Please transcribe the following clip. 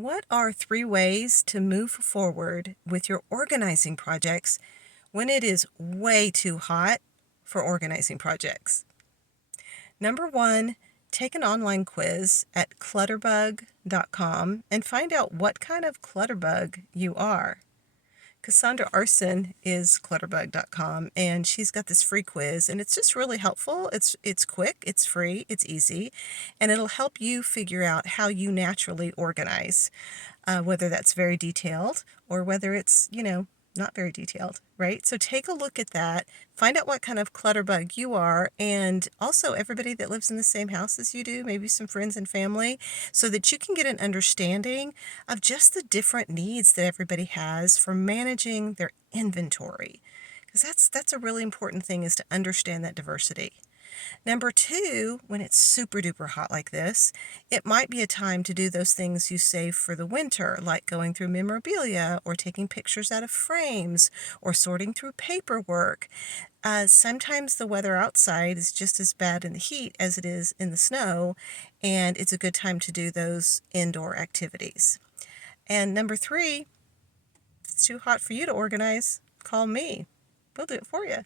What are 3 ways to move forward with your organizing projects when it is way too hot for organizing projects? Number 1, take an online quiz at clutterbug.com and find out what kind of clutterbug you are. Cassandra Arson is clutterbug.com, and she's got this free quiz, and it's just really helpful. It's quick, it's free, it's easy, and it'll help you figure out how you naturally organize, whether that's very detailed or whether it's, not very detailed, right? So take a look at that, find out what kind of clutterbug you are, and also everybody that lives in the same house as you do, maybe some friends and family, so that you can get an understanding of just the different needs that everybody has for managing their inventory. Because that's a really important thing, is to understand that diversity. Number 2, when it's super duper hot like this, it might be a time to do those things you save for the winter, like going through memorabilia or taking pictures out of frames or sorting through paperwork. Sometimes the weather outside is just as bad in the heat as it is in the snow, and it's a good time to do those indoor activities. And number 3, if it's too hot for you to organize, call me. We'll do it for you.